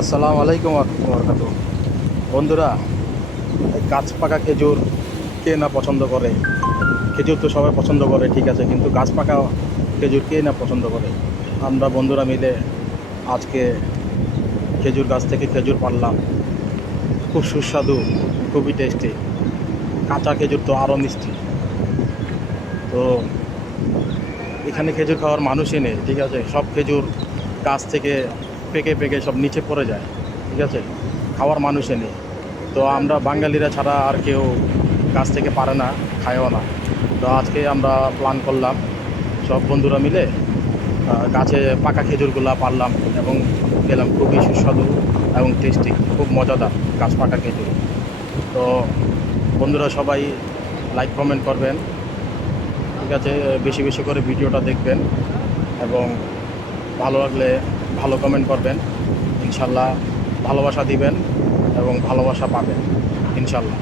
আসসালামু আলাইকুম বরকাতুহ। বন্ধুরা, এই গাছ পাকা খেজুর কে না পছন্দ করে? খেজুর তো সবাই পছন্দ করে, ঠিক আছে, কিন্তু গাছ পাকা খেজুর কে না পছন্দ করে? আমরা বন্ধুরা মিলে আজকে খেজুর গাছ থেকে খেজুর পাড়লাম। খুব সুস্বাদু, খুবই টেস্টি। কাঁচা খেজুর তো আরও মিষ্টি। তো এখানে খেজুর খাওয়ার মানুষই নেই, ঠিক আছে। সব খেজুর গাছ থেকে পেকে পেকে সব নিচে পড়ে যায়, ঠিক আছে। খাওয়ার মানুষই নেই। তো আমরা বাঙালিরা ছাড়া আর কেউ গাছ থেকে পারে না, খায়ও না। তো আজকে আমরা প্ল্যান করলাম সব বন্ধুরা মিলে গাছে পাকা খেজুরগুলা পারলাম এবং খেলাম। খুবই সুস্বাদু এবং টেস্টি, খুব মজাদার গাছ পাকা খেজুর। তো বন্ধুরা সবাই লাইক কমেন্ট করবেন, ঠিক আছে। বেশি বেশি করে ভিডিওটা দেখবেন এবং ভালো লাগলে ভালো কমেন্ট করবেন। ইনশাল্লাহ ভালোবাসা দিবেন এবং ভালোবাসা পাবেন, ইনশাল্লাহ।